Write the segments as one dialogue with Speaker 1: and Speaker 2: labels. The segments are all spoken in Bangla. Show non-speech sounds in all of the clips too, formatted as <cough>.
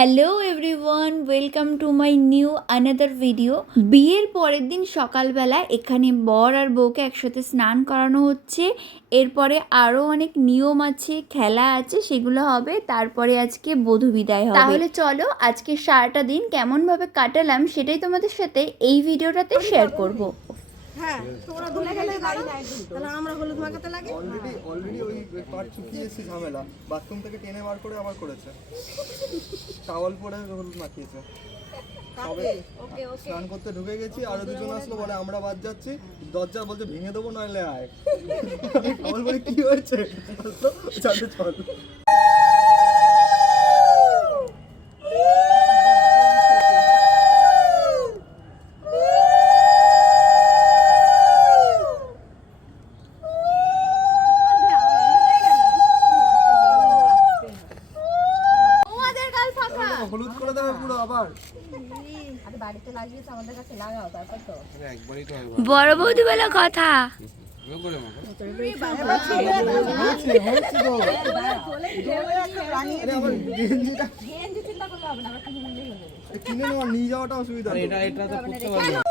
Speaker 1: Hello everyone welcome to my new another video. বিয়ের পরের দিন সকালবেলা এখানে বর আর বউকে একসাথে স্নান করানো হচ্ছে। এরপরে আরও অনেক নিয়ম আছে খেলা আছে সেগুলো হবে। তারপরে আজকে বধূ বিদায় হবে। তাহলে চলো আজকে সারাটা দিন কেমনভাবে কাটালাম সেটাই তোমাদের সাথে এই ভিডিওটাতে শেয়ার করব।
Speaker 2: হ্যাঁ তোমরা ধুলে গেলে গাড়ি নাই তাহলে আমরা হলুদ মাখাতে লাগে?
Speaker 3: অলরেডি অলরেডি ওই ঝামেলা। বাথরুম থেকে টেনে বার করে আবার করেছে। টাওয়াল পরে হলুদ মাখিয়েছে। স্নান করতে ঢুকে গেছি আরও দুজন আসলো বলে আমরা বাদ যাচ্ছি। দরজা বলছে ভেঙে দেবো নইলে আয়। <laughs> আমার বলি কি হয়েছে? <laughs> চল
Speaker 2: তোমাদের গাল ফাঁকা
Speaker 3: হলুদ করে দেবে পুরো আবার
Speaker 2: আরে বাড়িতে লাগিয়েছে আমাদের কাছে লাগাও তারপর তো
Speaker 1: বড় বৌদি বলে কথা
Speaker 3: নিয়ে যাওয়াটা অসুবিধা এটা এটা তো করতে পারবে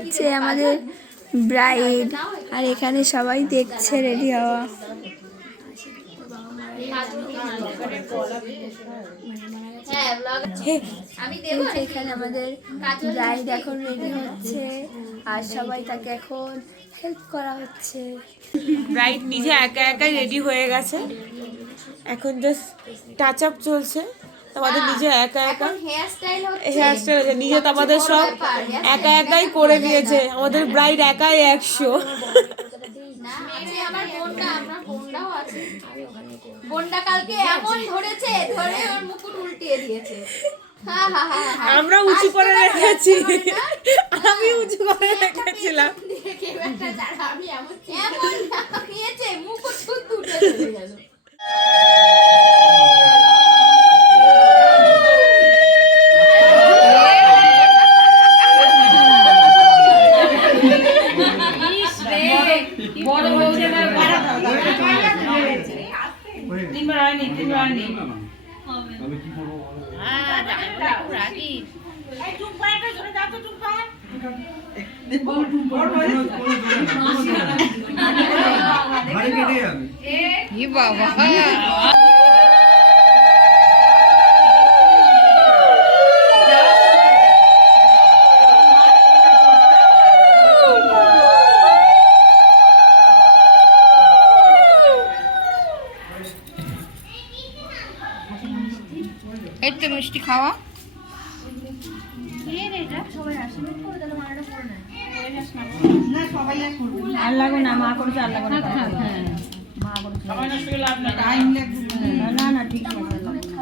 Speaker 1: হচ্ছে আমাদের ব্রাইড আর এখানে সবাই দেখছে রেডি হওয়া। এখানে আমাদের ব্রাইড এখন রেডি হচ্ছে। আর সবাই তাকে এখন হেল্প করা হচ্ছে।
Speaker 4: ব্রাইড নিজে একা একাই রেডি হয়ে গেছে। এখন জাস্ট টাচ আপ চলছে। তোমাদের নিজে একা একা। হেয়ার স্টাইল আছে নিজে তো আমাদের সব একা একাই করে নিয়েছে আমাদের ব্রাইড একাই একশো।
Speaker 5: বোনটা কালকে এমন ধরেছে ধরে ওর মুকুট উল্টিয়ে দিয়েছে। হ্যাঁ হ্যাঁ হ্যাঁ হ্যাঁ
Speaker 4: আমরা উঁচু করে রেখেছি। আমি উঁচু করে রেখেছিলাম।
Speaker 5: আমি এমন এমন মুকুট <laughs> শুদ্ধ উঠে চলে গেল
Speaker 3: ঘরে কেটে যাবে
Speaker 6: আর লাগবে না মা করেছে আর লাগবে না। হ্যাঁ মা করেছে না না ঠিক আছে। লাগবে না।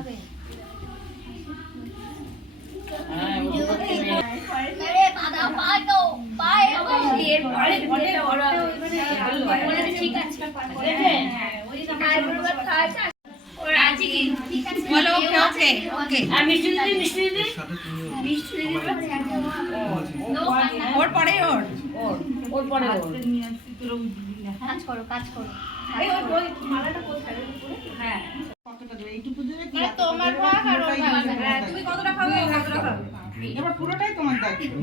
Speaker 5: আরে বাদা পাটো পায়ে এর পরে পরে বড় বলে ঠিক আছে ওই আমার খাওয়া ওর আছে কি ঠিক আছে? বলো ওকে। ওকে ওকে আর মিষ্টি দিদি মিষ্টি দিদি? মিষ্টি দিদি
Speaker 2: ওর পরে ওর?
Speaker 6: ওর পরে ওর।
Speaker 5: কাজ করো কাজ করো। তোমার ভাগ আর ওর ভাগ তুমি কতটা খাবে কতটা খাবে
Speaker 6: এবার পুরোটাই তোমার দায়িত্ব।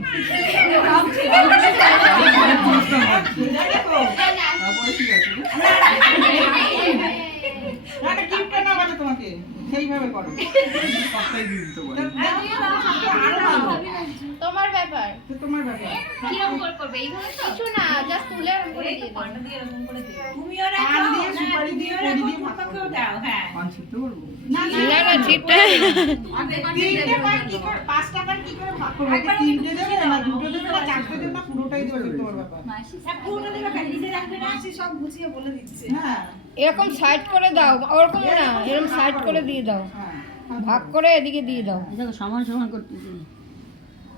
Speaker 3: তারপরে কি আছে
Speaker 6: না না কিপটা না বলে তোমাকে। সেইভাবে করো।
Speaker 5: তোমার ব্যাপার।
Speaker 6: তোমার ব্যাপার।
Speaker 5: কীরকম করে করবে? এইভাবে তো? কিছু না জাস্ট তুলে এরকম করে দিয়ে দাও।
Speaker 6: পান দিয়ে সুপারি দিয়ে দিয়ে করে। দাও
Speaker 3: পান ছিটতে পারব
Speaker 6: না না তিনটে পান কি করে। পাঁচটা পান কি করে ভাগ করবে তিনটে দেবে না দুটো দেবে না চারটে দেবে না পুরোটাই দেবে তোমার ব্যাপার। হ্যাঁ।
Speaker 2: এরকম সাইড করে দাও ওরকম না এরকম সাইড করে দিয়ে দাও।
Speaker 6: হ্যাঁ।
Speaker 2: ভাগ করে এদিকে দিয়ে দাও।
Speaker 6: দেখো সমান সমান করতেছি।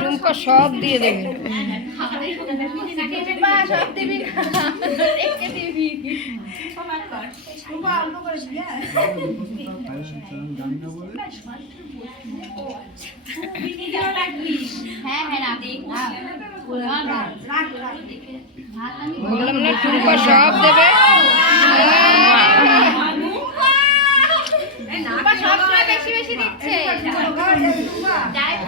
Speaker 5: টুম্পা
Speaker 2: সব দিয়ে দেবে। বললাম না সব দেবে
Speaker 5: টুম্পা সবসময় বেশি বেশি দিচ্ছে। ডায়েট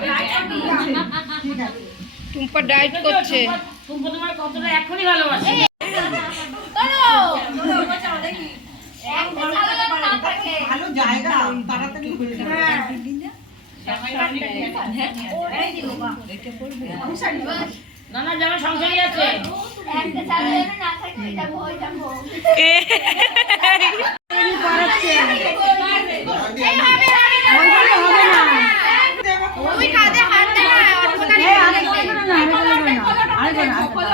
Speaker 2: টুম্পা ডায়েট করছে।
Speaker 6: ভালো জায়গা তাড়াতাড়ি হয়ে
Speaker 5: না থাকে যাব ওই যাব এই হবে হবে না তুমি কাঁধে হাত দে না অর্পণা এই টাকা এই টাকা টুম্পা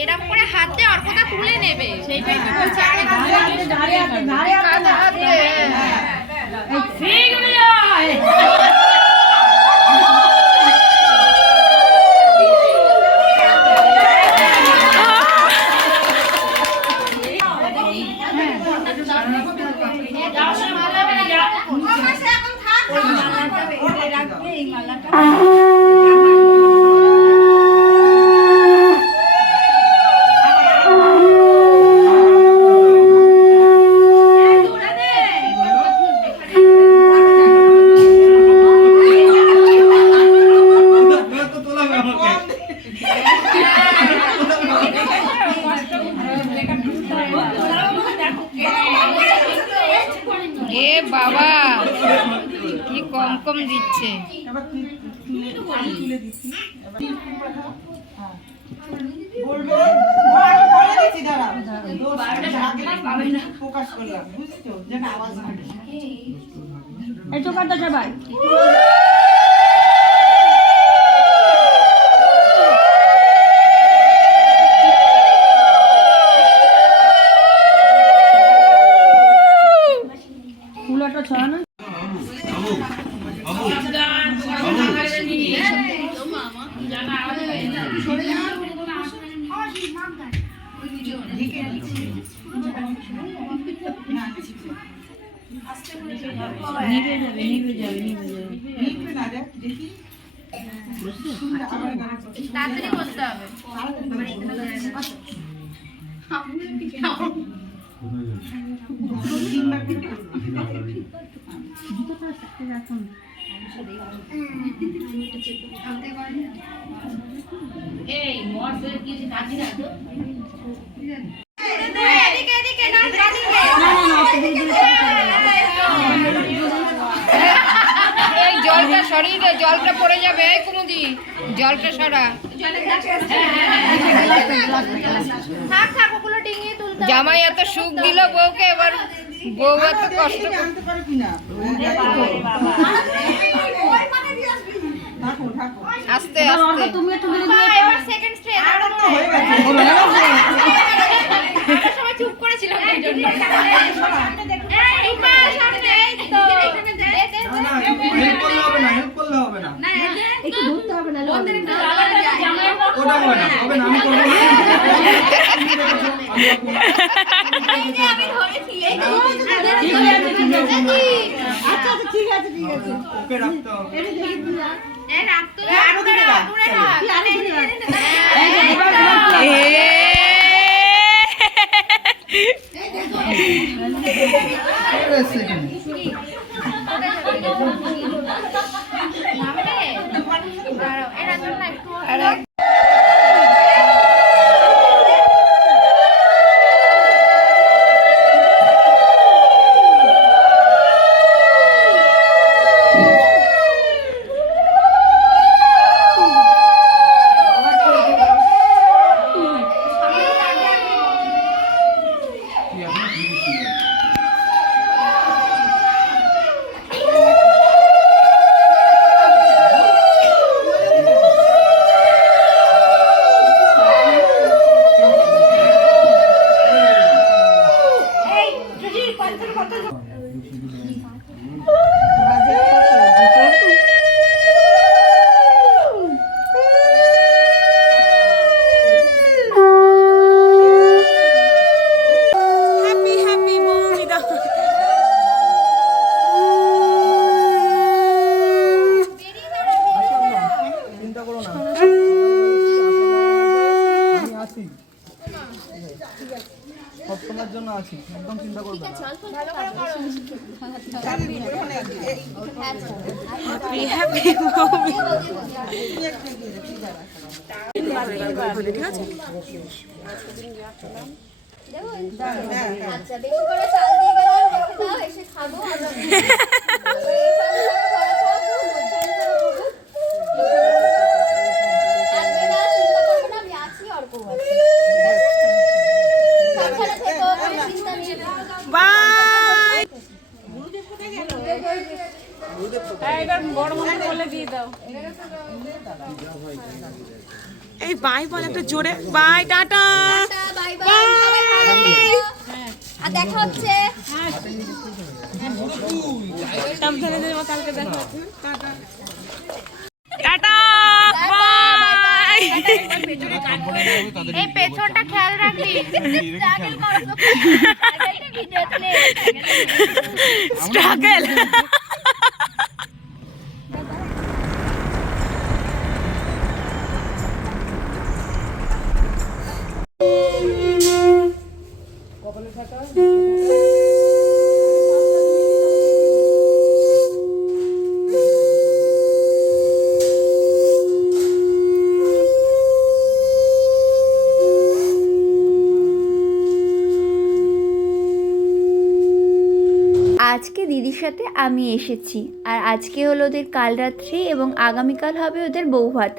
Speaker 5: এরকম করে হাত দিয়ে অর্পণা তুলে নেবে। সেইটাই তো বলছি আরে হাত
Speaker 2: এ বাবা কি কম কম দিচ্ছে।
Speaker 6: এবার কথা তুলে আমি তুলে দিচ্ছি এবার তুই টুম্পা খাও। হ্যাঁ। বলবে ও আমি বলে দিচ্ছি দাঁড়াও দোষ আগে প্রকাশ করলাম বুঝছ যেন আওয়াজ না হয়।
Speaker 2: এই চোখাটা সবাই ফুলটা ছড়ানো নিভে যাবে নিভে যাবে নিভে যাবে।
Speaker 5: তাড়াতাড়ি বলতে হবে এদিকে এদিকে না
Speaker 2: এই জলটা সরিয়ে জলটা পড়ে যাবে এই কুমুদি জলটা সরা। জামাই এত সুখ দিল বউকে এবার বউ এত কষ্ট আস্তে আস্তে।
Speaker 5: টুম্পা, এবার সেকেন্ড স্টেজ সবাই চুপ করেছিলাম এই জন্য টুম্পা, সামনে, এই তো। দে, দে, দে।
Speaker 3: না না হেল্প করলে হবে না হেল্প করলে হবে না ওটা হবে না হবে না আমি করব না।
Speaker 5: এই যে আমি ধরেছি, এই যে।
Speaker 6: আচ্ছা আচ্ছা ঠিক আছে
Speaker 7: আছে ঠিক আছে
Speaker 6: ওকে রাখতে হবে
Speaker 7: আরও দূরে
Speaker 6: চিন্তা করবে না।
Speaker 4: হ্যাপি হ্যাপি মৌমিতা ঠিক আছে
Speaker 8: আচ্ছা বেশি করে চাল দিয়ে গেলে খাব আমরা। <laughs>
Speaker 4: এই বাই বল একটা জোরে। By tata.
Speaker 8: আর দেখা হচ্ছে।
Speaker 4: কালকে দেখা হচ্ছে টাটা। বাই।
Speaker 8: এই পেছনটা খেয়াল রাখবি।
Speaker 4: স্ট্রাগল
Speaker 1: আজকে দিদির সাথে আমি এসেছি। আর আজকে হলো ওদের কাল রাত্রি এবং আগামীকাল হবে ওদের বৌভাত।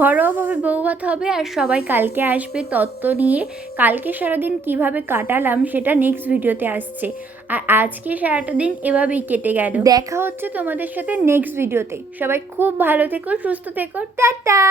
Speaker 1: ঘরোয়াভাবে বৌভাত হবে আর সবাই কালকে আসবে তত্ত্ব নিয়ে, কালকে সারাদিন কীভাবে কাটালাম সেটা নেক্সট ভিডিওতে আসছে। আর আজকে সারাটা দিন এভাবেই কেটে গেল। দেখা হচ্ছে তোমাদের সাথে নেক্সট ভিডিওতে। সবাই খুব ভালো থেকো, সুস্থ থেকো। টাটা!